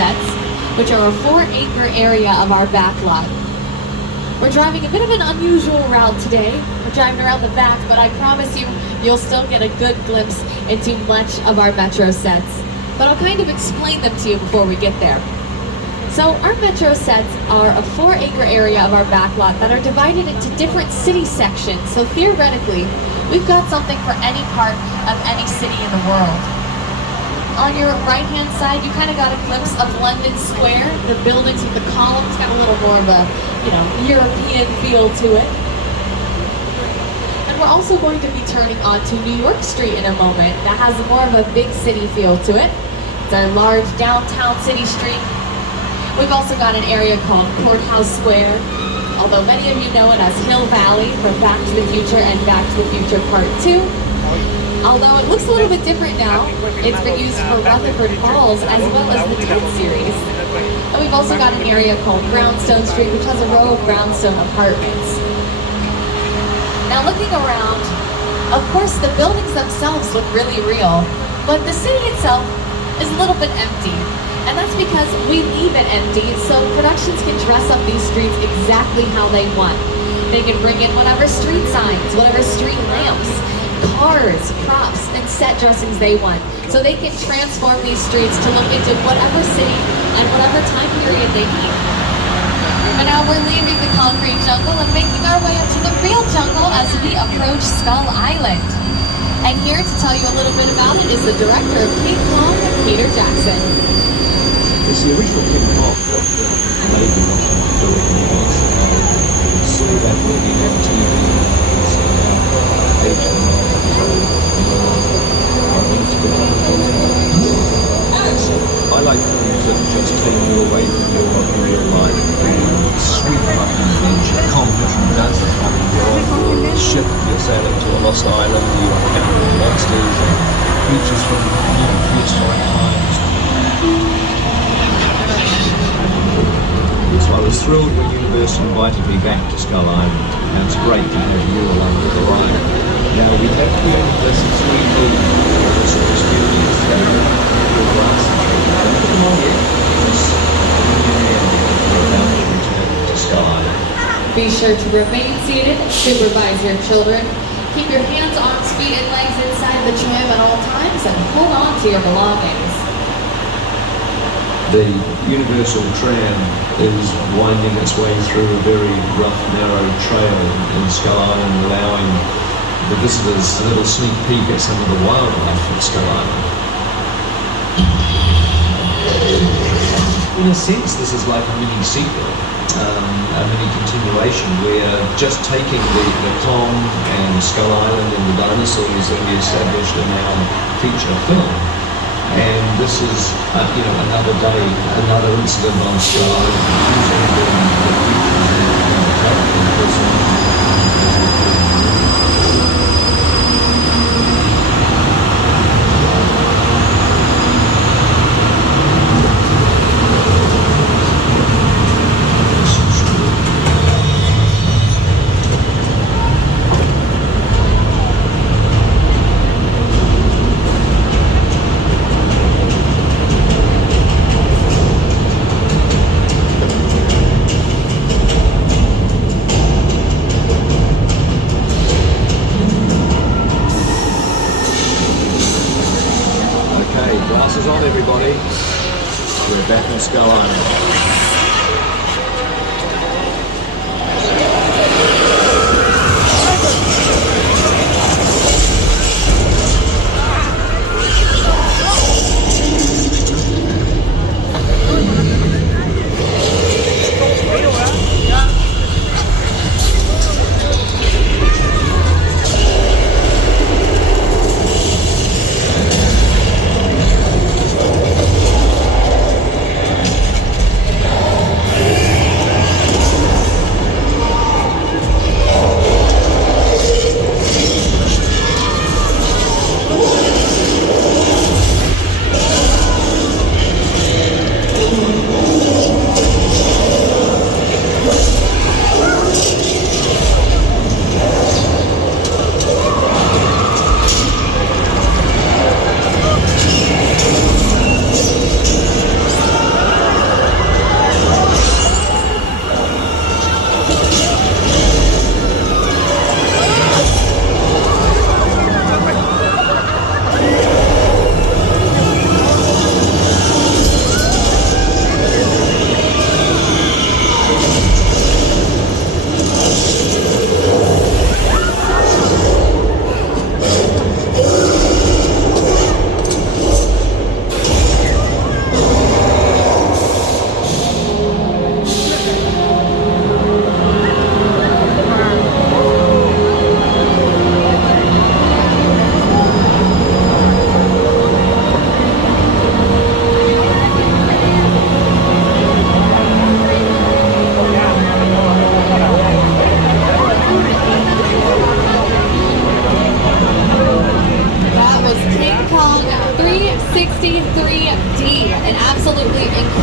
sets, which are a 4-acre area of our back lot. We're driving a bit of an unusual route today. We're driving around the back, but I promise you, you'll still get a good glimpse into much of our Metro sets. But I'll kind of explain them to you before we get there. So our Metro sets are a 4-acre area of our back lot that are divided into different city sections. So theoretically, we've got something for any part of any city in the world. On your right-hand side, you kind of got a glimpse of London Square. The buildings with the columns got a little more of a, European feel to it. And we're also going to be turning onto New York Street in a moment. That has more of a big city feel to it. It's a large downtown city street. We've also got an area called Courthouse Square, although many of you know it as Hill Valley from Back to the Future and Back to the Future Part 2. Although it looks a little bit different now, it's been used for Rutherford Falls as well as the 10th series. And we've also got an area called Brownstone Street, which has a row of brownstone apartments. Now looking around, of course the buildings themselves look really real, but the city itself is a little bit empty. And that's because we leave it empty, so productions can dress up these streets exactly how they want. They can bring in whatever street signs, whatever street lamps, cars, props, and set dressings they want. So they can transform these streets to look into whatever city and whatever time period they need. But now we're leaving the concrete jungle and making our way up to the real jungle as we approach Skull Island. And here to tell you a little bit about it is the director of King Kong, Peter Jackson. It's the original King Kong that made the Washington doing years. You can see that movie on TV. I like films that just take you away from your real life. Sweep up the beach, accomplish and does the having your ship you're sailing to a lost island, you encounter monsters and creatures from prehistoric times. So I was thrilled when Universal invited me back to Skull Island, and it's great to have you along for the ride. Now we have created this 3D Universal experience that your glass come on in, just about to return to Skull Island. Be sure to remain seated, supervise your children, keep your hands, arms, feet, and legs inside the tram at all times, and hold on to your belongings. The Universal tram is winding its way through a very rough, narrow trail in Skull Island, allowing the visitors a little sneak peek at some of the wildlife at Skull Island. In a sense, this is like a mini sequel, a mini continuation. We're just taking the Kong and Skull Island and the dinosaurs that we established in our feature film. And this is, another day, another incident on Skull Glasses on, everybody. We're back in Skull Island.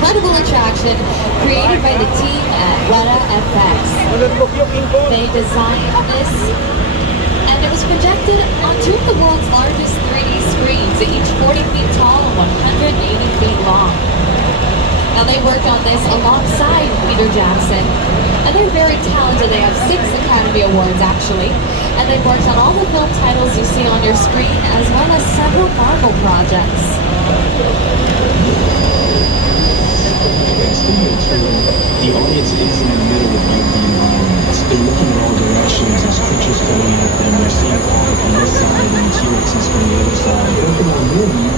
incredible attraction created by the team at Weta FX. They designed this, and it was projected on two of the world's largest 3D screens, each 40 feet tall and 180 feet long. Now they worked on this alongside Peter Jackson, and they're very talented. They have 6 Academy Awards actually, and they've worked on all the film titles you see on your screen, as well as several Marvel projects. The audience is in the middle of the environment. They're looking in all directions. There's creatures coming at them. They're seeing Kong from this side and T-Rexes from the other side. Working on a movie,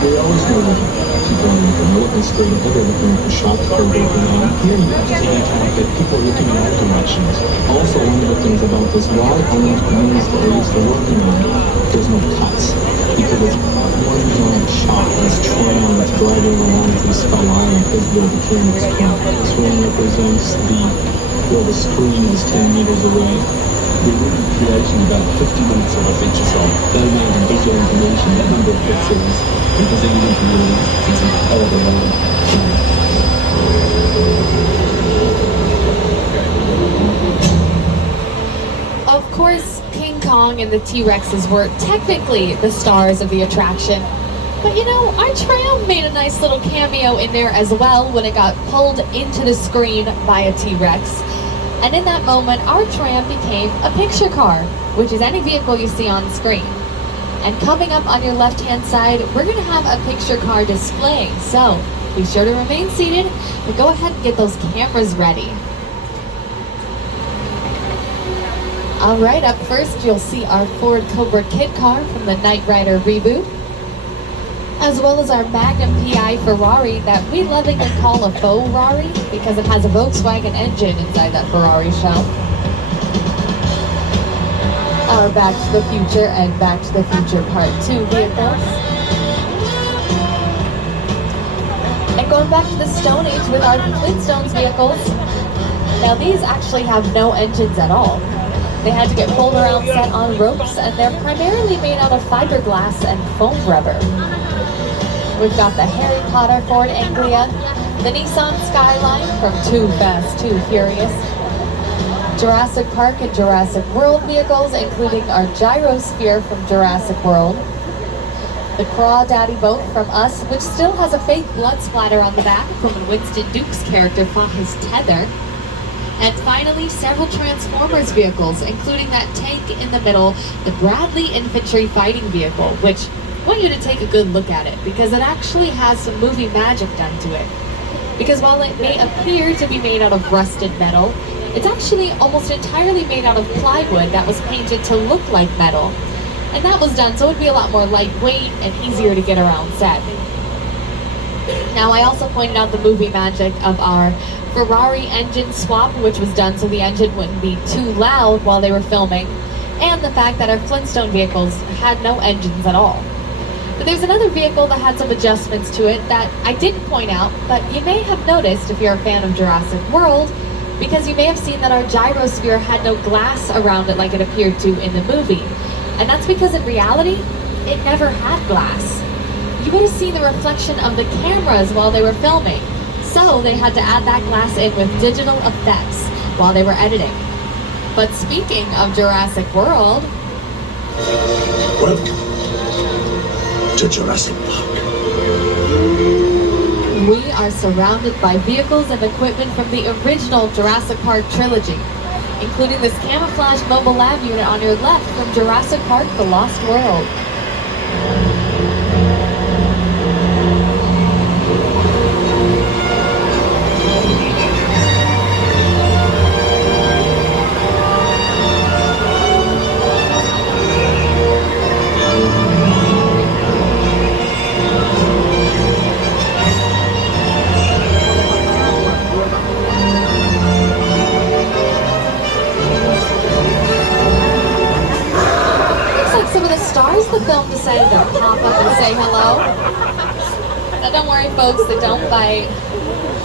we always know that people are looking. They're looking straight ahead. They're looking at the shots they're working on. Here you have to take account that people are looking in all directions. Also, one of the things about this, why aren't movies that we're used to working on, there's no cuts? Because it's one giant shot. This tram that's driving along through Skull Island is where the camera's from. This one represents where the screen is 10 meters away. We will be creating about 50 minutes of a feature film. That amount of visual information, that number of pixels, representing information, it's an hell of a lot. Of course, King Kong and the T-Rexes were technically the stars of the attraction. But you know, our tram made a nice little cameo in there as well when it got pulled into the screen by a T-Rex. And in that moment, our tram became a picture car, which is any vehicle you see on screen. And coming up on your left-hand side, we're going to have a picture car display. So be sure to remain seated, but go ahead and get those cameras ready. Alright, up first you'll see our Ford Cobra Kit car from the Knight Rider reboot, as well as our Magnum PI Ferrari that we lovingly call a faux Rari because it has a Volkswagen engine inside that Ferrari shell. Our Back to the Future and Back to the Future Part 2 vehicles. And going back to the Stone Age with our Flintstones vehicles. Now these actually have no engines at all. They had to get pulled around set on ropes, and they're primarily made out of fiberglass and foam rubber. We've got the Harry Potter Ford Anglia, the Nissan Skyline from Too Fast, Too Furious, Jurassic Park and Jurassic World vehicles, including our Gyrosphere from Jurassic World, the Crawdaddy boat from Us, which still has a fake blood splatter on the back from when Winston Duke's character fought his tether. And finally, several Transformers vehicles, including that tank in the middle, the Bradley Infantry Fighting Vehicle, which I want you to take a good look at it, because it actually has some movie magic done to it. Because while it may appear to be made out of rusted metal, it's actually almost entirely made out of plywood that was painted to look like metal. And that was done so it would be a lot more lightweight and easier to get around set. Now, I also pointed out the movie magic of our Ferrari engine swap, which was done so the engine wouldn't be too loud while they were filming, and the fact that our Flintstone vehicles had no engines at all. But there's another vehicle that had some adjustments to it that I didn't point out, but you may have noticed if you're a fan of Jurassic World, because you may have seen that our gyrosphere had no glass around it like it appeared to in the movie. And that's because in reality, it never had glass. You would have seen the reflection of the cameras while they were filming. So they had to add that glass in with digital effects while they were editing. But speaking of Jurassic World... Welcome to Jurassic Park. We are surrounded by vehicles and equipment from the original Jurassic Park trilogy, including this camouflage mobile lab unit on your left from Jurassic Park: The Lost World. The film decided to pop up and say hello. Now don't worry folks, they don't bite,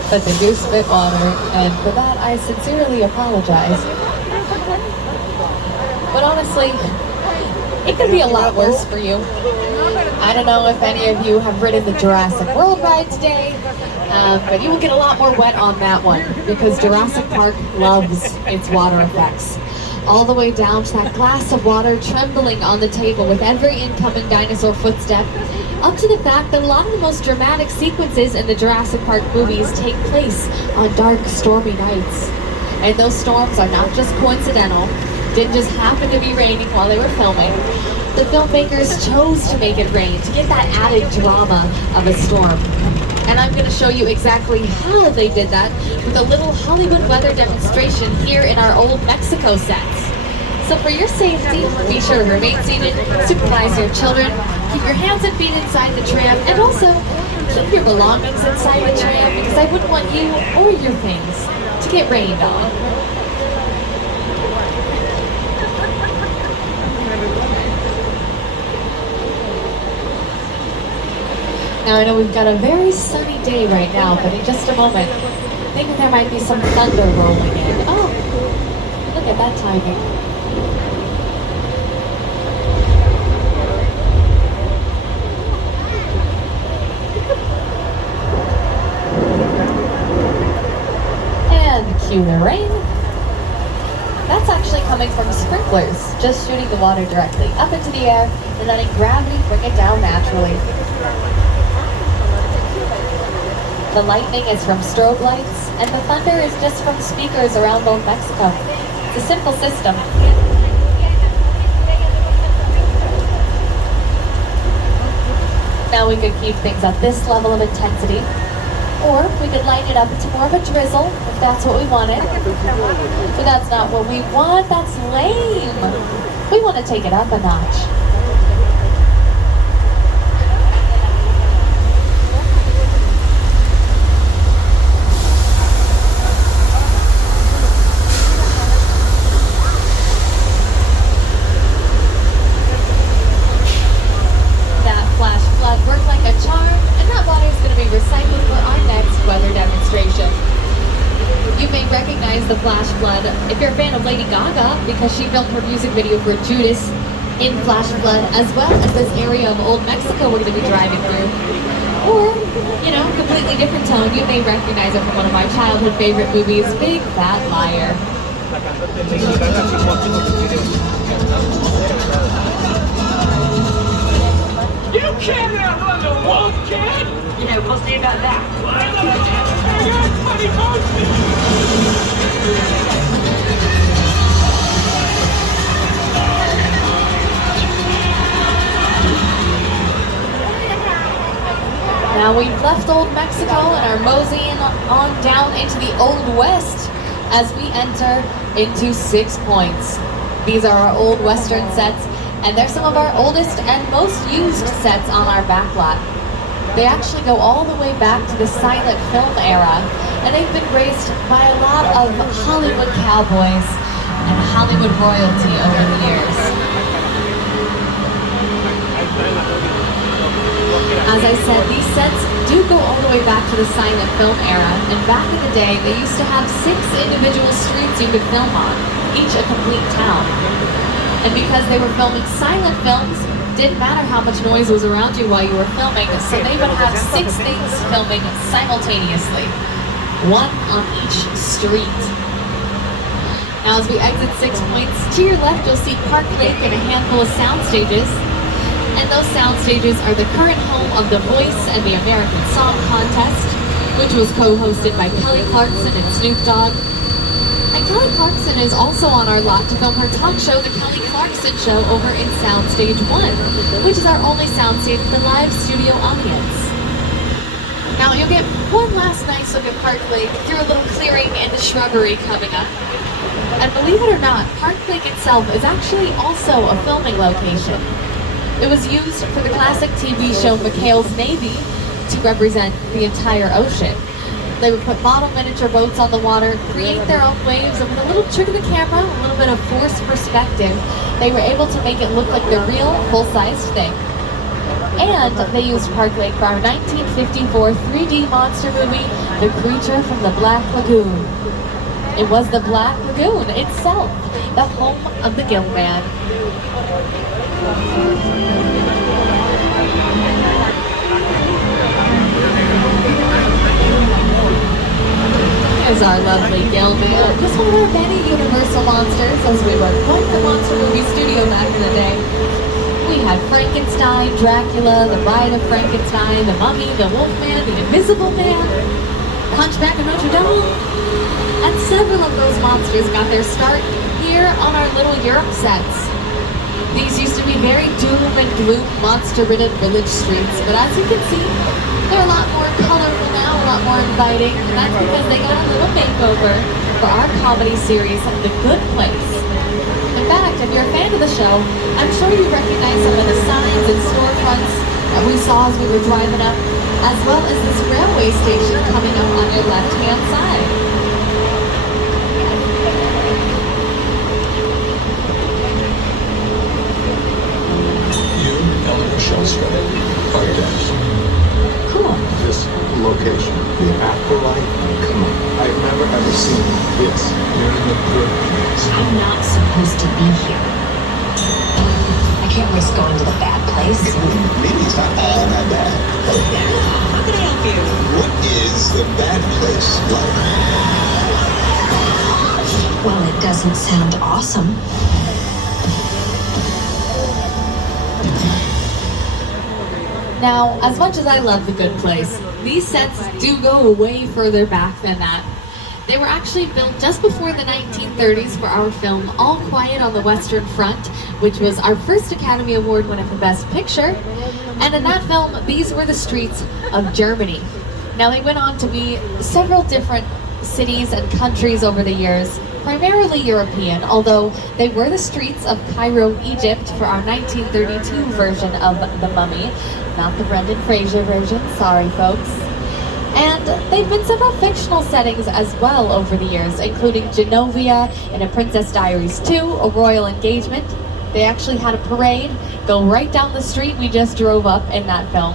but they do spit water, and for that I sincerely apologize. But honestly, it could be a lot worse for you. I don't know if any of you have ridden the Jurassic World ride today, But you will get a lot more wet on that one because Jurassic Park loves its water effects. All the way down to that glass of water trembling on the table with every incoming dinosaur footstep, up to the fact that a lot of the most dramatic sequences in the Jurassic Park movies take place on dark, stormy nights. And those storms are not just coincidental, didn't just happen to be raining while they were filming. The filmmakers chose to make it rain to get that added drama of a storm. And I'm going to show you exactly how they did that with a little Hollywood weather demonstration here in our old Mexico sets. So for your safety, be sure to remain seated, supervise your children, keep your hands and feet inside the tram, and also keep your belongings inside the tram because I wouldn't want you or your things to get rained on. Now I know we've got a very sunny day right now, but in just a moment, I think there might be some thunder rolling in. Oh, look at that timing. And cue the rain. That's actually coming from sprinklers, just shooting the water directly up into the air and letting gravity bring it down naturally. The lightning is from strobe lights, and the thunder is just from speakers around old Mexico. It's a simple system. Now we could keep things at this level of intensity, or we could lighten it up into more of a drizzle, if that's what we wanted. But that's not what we want, that's lame. We want to take it up a notch. The flash flood if you're a fan of Lady Gaga because she filmed her music video for Judas in flash flood, as well as this area of old Mexico we're going to be driving through. Or, you know, completely different tone. You may recognize it from one of my childhood favorite movies, Big Fat Liar. You can't outrun the wolf, kid! You know, we'll see about that. Now we've left old Mexico and are moseying on down into the Old West as we enter into 6 Points. These are our old Western sets, and they're some of our oldest and most used sets on our backlot. They actually go all the way back to the silent film era, and they've been graced by a lot of Hollywood cowboys and Hollywood royalty over the years. As I said, these sets do go all the way back to the silent film era, and back in the day, they used to have 6 individual streets you could film on, each a complete town. And because they were filming silent films, didn't matter how much noise was around you while you were filming, so they would have 6 things filming simultaneously, 1 on each street. Now as we exit 6 Points, to your left you'll see Park Lake and a handful of sound stages. And those sound stages are the current home of The Voice and the American Song Contest, which was co-hosted by Kelly Clarkson and Snoop Dogg. And Kelly Clarkson is also on our lot to film her talk show, The Kelly Clarkson Show, over in Soundstage 1, which is our only soundstage with a live studio audience. Now you'll get one last nice look at Park Lake through a little clearing in the shrubbery coming up. And believe it or not, Park Lake itself is actually also a filming location. It was used for the classic TV show McHale's Navy to represent the entire ocean. They would put model miniature boats on the water, create their own waves, and with a little trick of the camera, a little bit of forced perspective, they were able to make it look like the real full-sized thing. And they used Park Lake for our 1954 3D monster movie, The Creature from the Black Lagoon. It was the Black Lagoon itself, the home of the Gill Man. is our lovely Gilman, just one of our many Universal monsters, as we were quite the monster movie studio back in the day. We had Frankenstein, Dracula, the Bride of Frankenstein, the Mummy, the Wolfman, the Invisible Man, Hunchback of Notre Dame, and several of those monsters got their start here on our little Europe sets. These used to be very doom and gloom, monster-ridden village streets, but as you can see, they're a lot more colorful now, a lot more inviting, and that's because they got a little makeover for our comedy series, The Good Place. In fact, if you're a fan of the show, I'm sure you recognize some of the signs and storefronts that we saw as we were driving up, as well as this railway station coming up on your left-hand side. You, Eleanor Shellstrop, are guests. Cool. This location, the afterlife, come on. I've never ever seen this. You're in the good place. I'm not supposed to be here. I can't risk going to the bad place. Maybe it's not all that bad. How can I help you? What is the bad place like? Well, it doesn't sound awesome. Now, as much as I love The Good Place, these sets do go way further back than that. They were actually built just before the 1930s for our film All Quiet on the Western Front, which was our first Academy Award winner for Best Picture. And in that film, these were the streets of Germany. Now, they went on to be several different cities and countries over the years, primarily European, although they were the streets of Cairo, Egypt for our 1932 version of The Mummy, not the Brendan Fraser version, sorry folks. And they've been several fictional settings as well over the years, including Genovia in A Princess Diaries 2, A Royal Engagement. They actually had a parade go right down the street we just drove up in that film.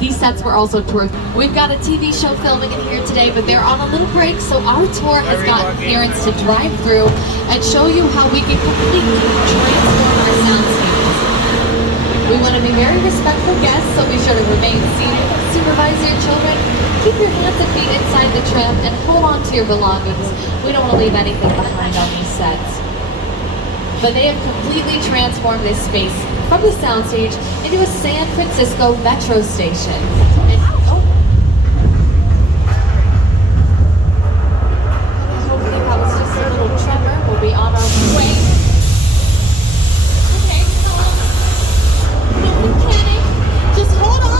These sets were also toured. We've got a TV show filming in here today, but they're on a little break, so our tour has gotten clearance to drive through and show you how we can completely transform our sound stages. We want to be very respectful guests, so be sure to remain seated, supervise your children, keep your hands and feet inside the tram, and hold on to your belongings. We don't want to leave anything behind on these sets. But they have completely transformed this space from the soundstage into a San Francisco metro station. And, hopefully that was just a little tremor. We'll be on our way. Okay, no panic. Just hold on.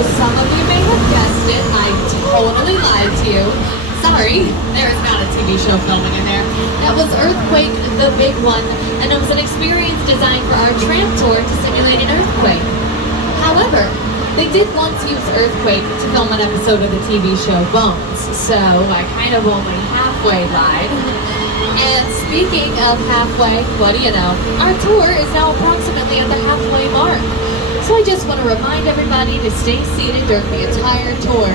Some of you may have guessed it, I totally lied to you. Sorry, there is not a TV show filming in there. That was Earthquake, the big one, and it was an experience designed for our tram tour to simulate an earthquake. However, they did once use Earthquake to film an episode of the TV show Bones, so I kind of only halfway lied. And speaking of halfway, what do you know? Our tour is now approximately at the halfway mark. So I just want to remind everybody to stay seated during the entire tour.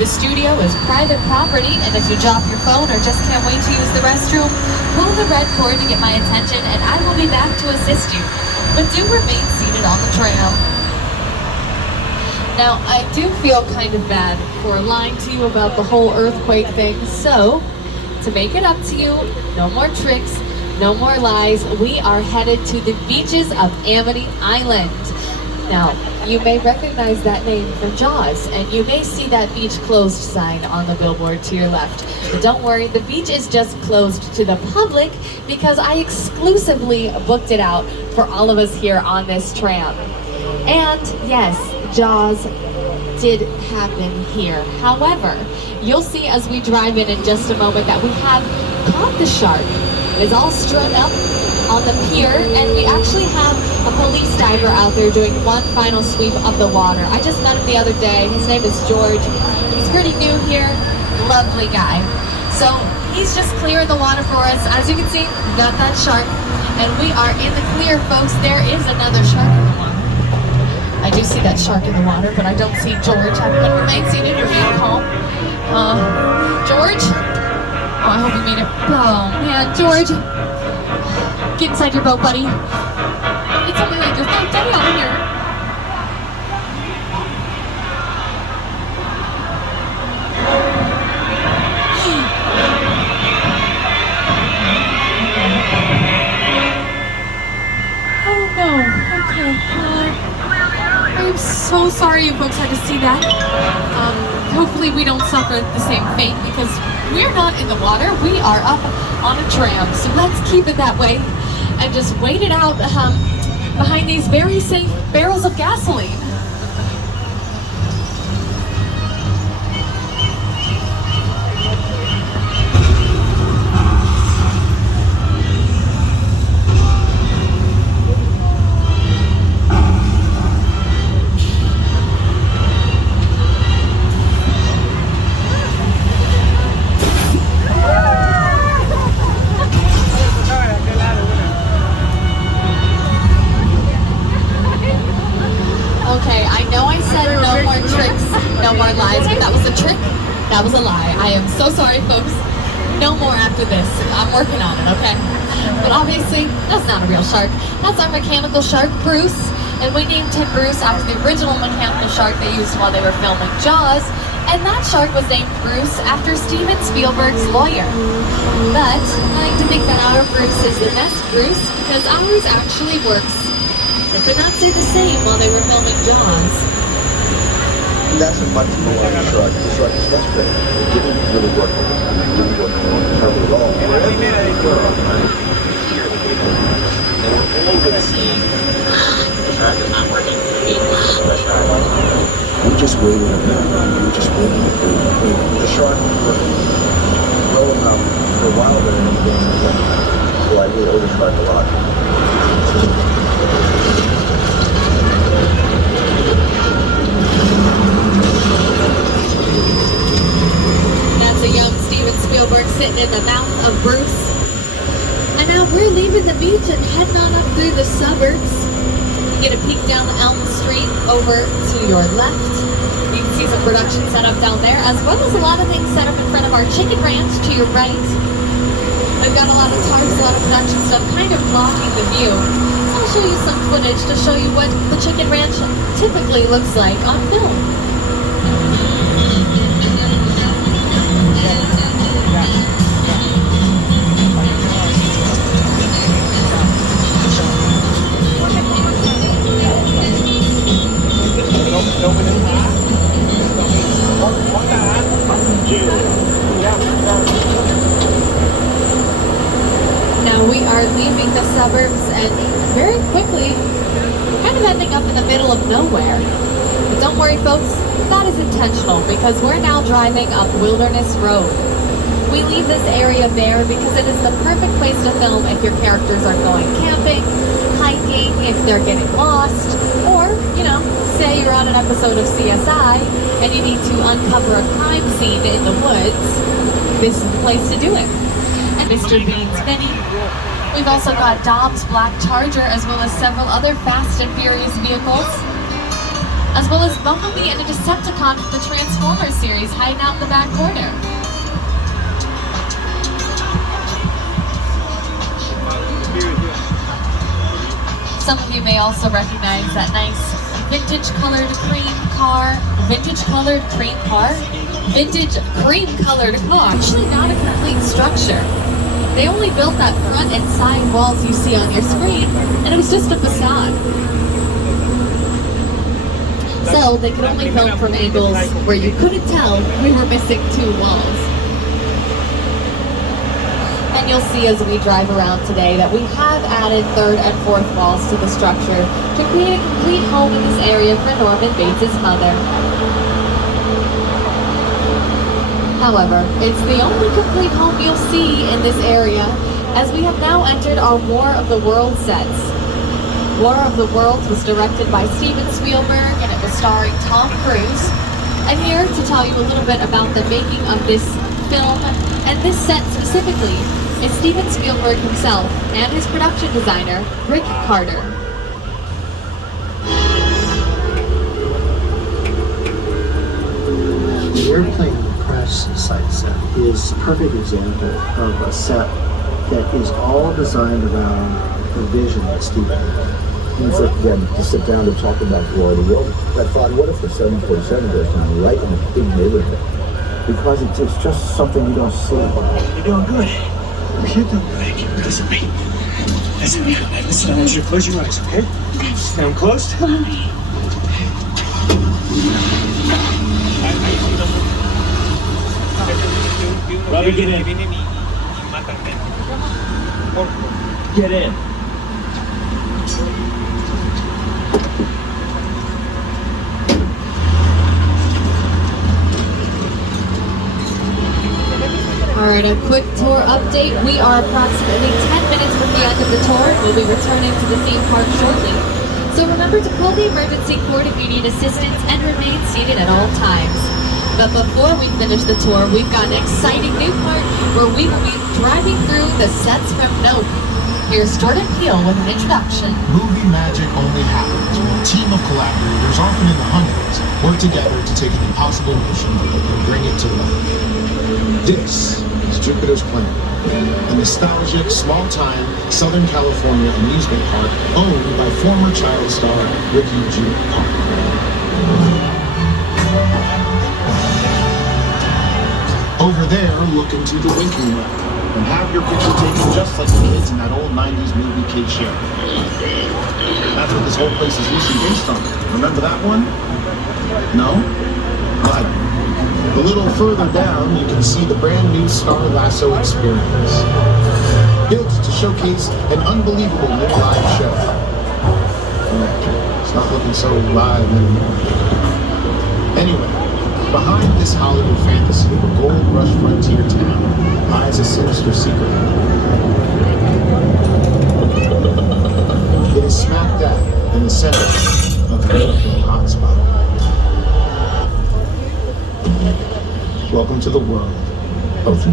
The studio is private property, and if you drop your phone or just can't wait to use the restroom, pull the red cord to get my attention and I will be back to assist you. But do remain seated on the tram. Now, I do feel kind of bad for lying to you about the whole earthquake thing, so to make it up to you, no more tricks, no more lies, we are headed to the beaches of Amity Island. Now, you may recognize that name from Jaws, and you may see that beach closed sign on the billboard to your left. But don't worry, the beach is just closed to the public because I exclusively booked it out for all of us here on this tram. And yes, Jaws did happen here. However, you'll see as we drive in just a moment that we have caught the shark. It's all strung up on the pier, and we actually have a police diver out there doing one final sweep of the water. I just met him the other day. His name is George. He's pretty new here. Lovely guy. So he's just clearing the water for us. As you can see, we got that shark, and we are in the clear, folks. There is another shark in the water. I do see that shark in the water, but I don't see George. I'm going to remain seated, remain calm. George? Oh, I hope you made it. Oh, man, George. Get inside your boat, buddy. It's something like this. No, get out of here. Oh, no. Okay. I'm so sorry you folks had to see that. Hopefully we don't suffer the same fate because we're not in the water. We are up on a tram. So let's keep it that way and just wait it out behind these very safe barrels of gasoline. That was a lie. I am so sorry, folks. No more after this. I'm working on it, okay? But obviously, that's not a real shark. That's our mechanical shark, Bruce. And we named him Bruce after the original mechanical shark they used while they were filming Jaws. And that shark was named Bruce after Steven Spielberg's lawyer. But I like to think that our Bruce is the best Bruce because ours actually works. They could not say the same while they were filming Jaws. That's a much more shark. The shark is frustrated. It didn't really work. It didn't work on the cover at all. We just waited a minute. We just waited. The shark was rolling up for a while there and things like that. So I really owe the shark a lot. That's a young Steven Spielberg sitting in the mouth of Bruce. And now we're leaving the beach and heading on up through the suburbs. You get a peek down Elm Street over to your left. You can see some production set up down there, as well as a lot of things set up in front of our chicken ranch to your right. We've got a lot of tarps, a lot of production stuff kind of blocking the view. So I'll show you some footage to show you what the chicken ranch typically looks like on film. Now we are leaving the suburbs and very quickly kind of ending up in the middle of nowhere. But don't worry folks, that is intentional because we're now driving up Wilderness Road. We leave this area bare because it is the perfect place to film if your characters are going camping, hiking, if they're getting lost, or, you know, say you're on an episode of CSI and you need to uncover a crime scene in the woods. This is the place to do it. And Mr. Bean's Mini. We've also got Dom's Black Charger as well as several other Fast and Furious vehicles. As well as Bumblebee and a Decepticon from the Transformers series hiding out in the back corner. Some of you may also recognize that nice vintage colored cream car, vintage colored cream car, vintage cream colored car. Actually not a complete structure. They only built that front and side walls you see on your screen, and it was just a facade. So they could only film from angles where you couldn't tell we were missing two walls. And you'll see as we drive around today that we have added third and fourth walls to the structure to create a complete home in this area for Norman Bates' mother. However, it's the only complete home you'll see in this area, as we have now entered our War of the Worlds sets. War of the Worlds was directed by Steven Spielberg and it was starring Tom Cruise. And here to tell you a little bit about the making of this film and this set specifically is Steven Spielberg himself and his production designer, Rick Carter. The airplane crash site set is a perfect example of a set that is all designed around the vision that Steven had. And for them to sit down to talk about War of the World, I thought, what if the 747 goes down right in a big neighborhood? Because it's just something you don't see. You're doing good. You're doing good. Listen to me. Listen to me. Listen, I want you to close your eyes, okay? Now I'm closed. Robbie, get in. Get in. Alright, a quick tour update. We are approximately 10 minutes from the end of the tour. We'll be returning to the theme park shortly. So remember to pull the emergency cord if you need assistance and remain seated at all times. But before we finish the tour, we've got an exciting new part where we will be driving through the sets from Nope. Here's Jordan Peele with an introduction. Movie magic only happens when a team of collaborators, often in the hundreds, work together to take an impossible mission and bring it to life. This is Jupiter's Planet, a nostalgic, small-time Southern California amusement park owned by former child star Ricky G. Over there, look into the winking well and have your picture taken just like the kids in that old 90s movie Kid Show. That's what this whole place is loosely based on. Remember that one? No? Right. A little further down, you can see the brand new Star Lasso experience. Built to showcase an unbelievable new live show. It's not looking so live anymore. Anyway, behind this Hollywood fantasy of a gold rush frontier town lies a sinister secret. It is smack dab in the center of the European hotspot. Welcome to the world of the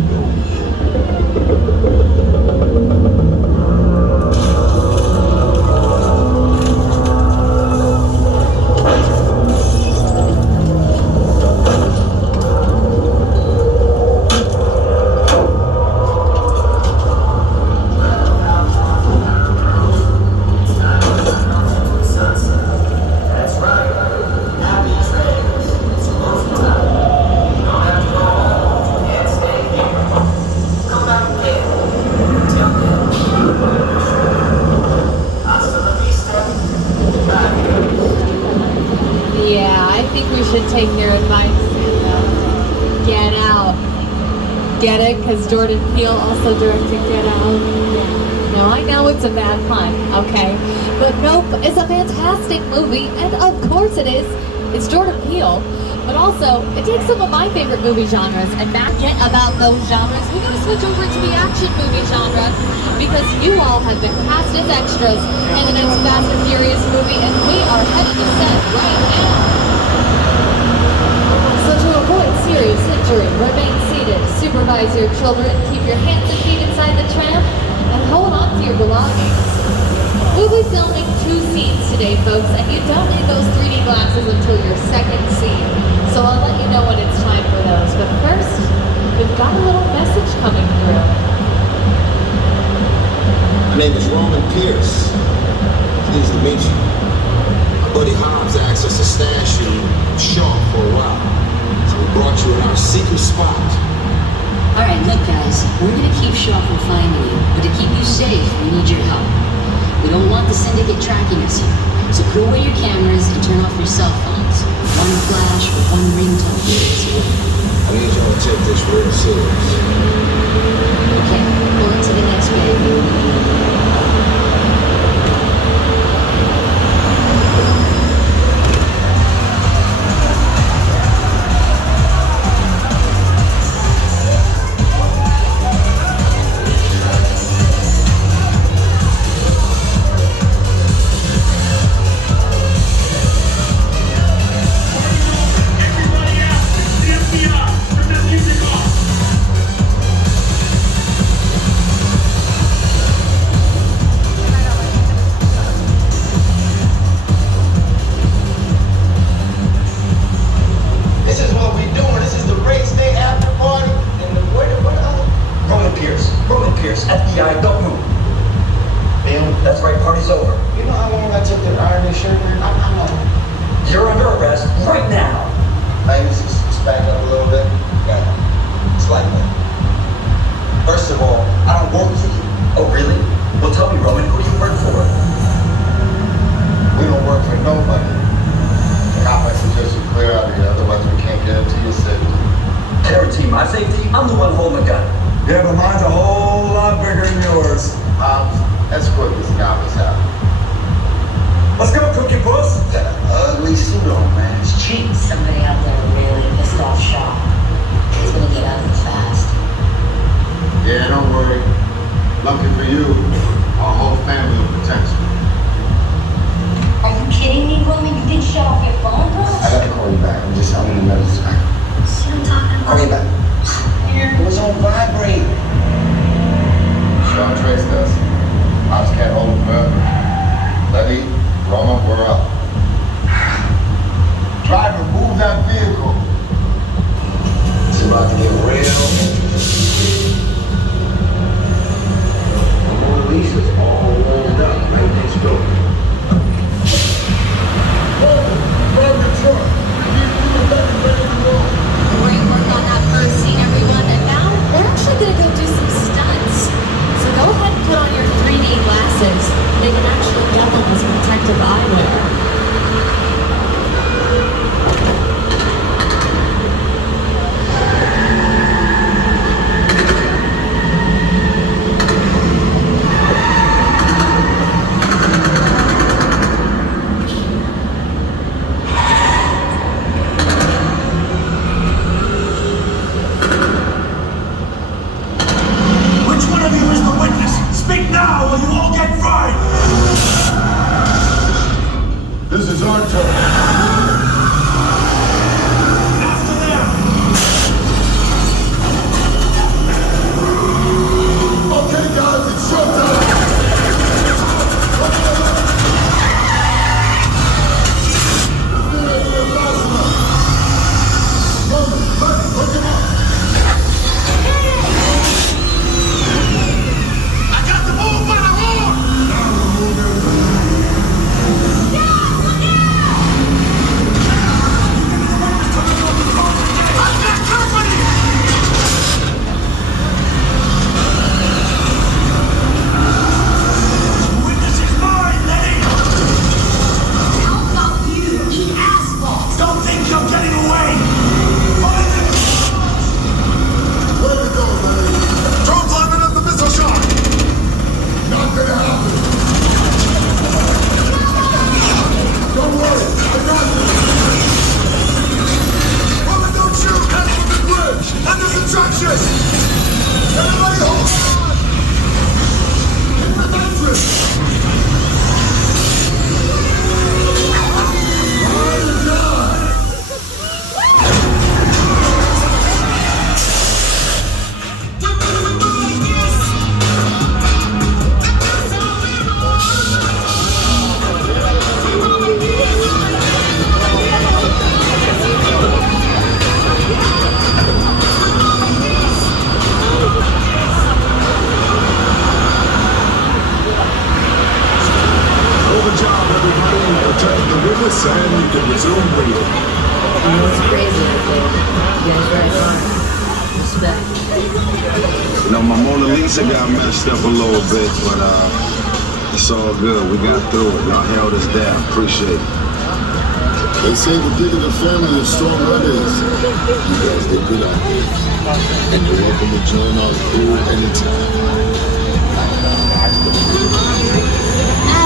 Take your advice and get out. Get it? Because Jordan Peele also directed Get Out. Now I know it's a bad pun, okay? But Nope is a fantastic movie, and of course it is. It's Jordan Peele. But also, it takes some of my favorite movie genres, and back yet about those genres, we're going to switch over to the action movie genre, because you all have been cast as extras in the next Fast and Furious movie, and we are heading to set right now. So to avoid serious injury, remain seated, supervise your children, keep your hands and feet inside the tram, and hold on to your belongings. We'll be filming 2 scenes today, folks, and you don't need those 3D glasses until your second scene. So I'll let you know when it's time for those. But first, we've got a little message coming through. My name is Roman Pierce. Pleased to meet you. My buddy Hobbs asked us to stash you our secret spot. Alright, look guys, we're gonna keep sharp from finding you, but to keep you safe, we need your help. We don't want the syndicate tracking us here, so put away your cameras and turn off your cell phones. One flash or one ringtone. I need y'all to take this real serious. Okay, pull into the next bay. FBI, don't move. Bill, that's right, party's over. You know how long I took to iron this shirt, man? I'm not. You're under arrest right now. Maybe just back up a little bit. Yeah, it's like that. First of all, I don't work for you. Oh, really? Well, tell me, Roman, who do you work for? We don't work for nobody. I suggest you clear out of here, otherwise we can't guarantee your safety. Guarantee my safety? I'm the one holding the gun. Yeah, but mine's a whole lot bigger than yours. Escort this novice out. Let's go, Cookie Puss. Got an ugly suit on, man. It's cheap. Somebody out there really pissed off Shaw. He's gonna get out of it fast. Yeah, don't worry. Lucky for you, our whole family will protect you. Are you kidding me, Roman? You didn't shut off your phone, bro? I got to call you back. I'm in the middle of this. See what I'm talking about? Call you back. It was on vibrate. Sean traced us. Ops can't hold him forever. Letty, Roma, we're up. Driver, move that vehicle. It's about to get real. The Mona Lisa's all rolled up right next door. Great work on that first scene, everyone. And now we're actually going to go do some stunts. So go ahead and put on your 3D glasses. They can actually double as protective eyewear. You know, my Mona Lisa got messed up a little bit, but it's all good. We got through it. Y'all held us down. Appreciate it. They say the bigger the family, the stronger it is. You guys did good out there. And you're welcome to join our crew anytime.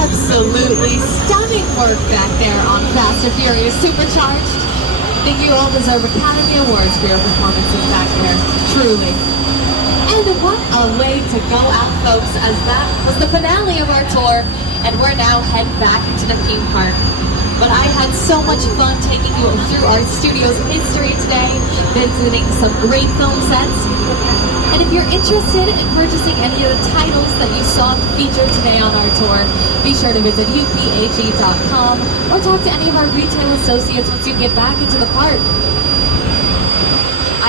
Absolutely stunning work back there on Fast and Furious Supercharged. I think you all deserve Academy Awards for your performances back there, truly. And what a way to go out, folks, as that was the finale of our tour, and we're now heading back into the theme park. But I had so much fun taking you through our studio's history today, visiting some great film sets. And if you're interested in purchasing any of the titles that you saw featured today on our tour, be sure to visit uphe.com or talk to any of our retail associates once you get back into the park.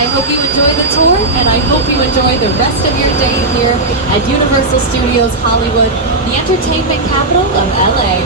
I hope you enjoy the tour, and I hope you enjoy the rest of your day here at Universal Studios Hollywood, the entertainment capital of LA.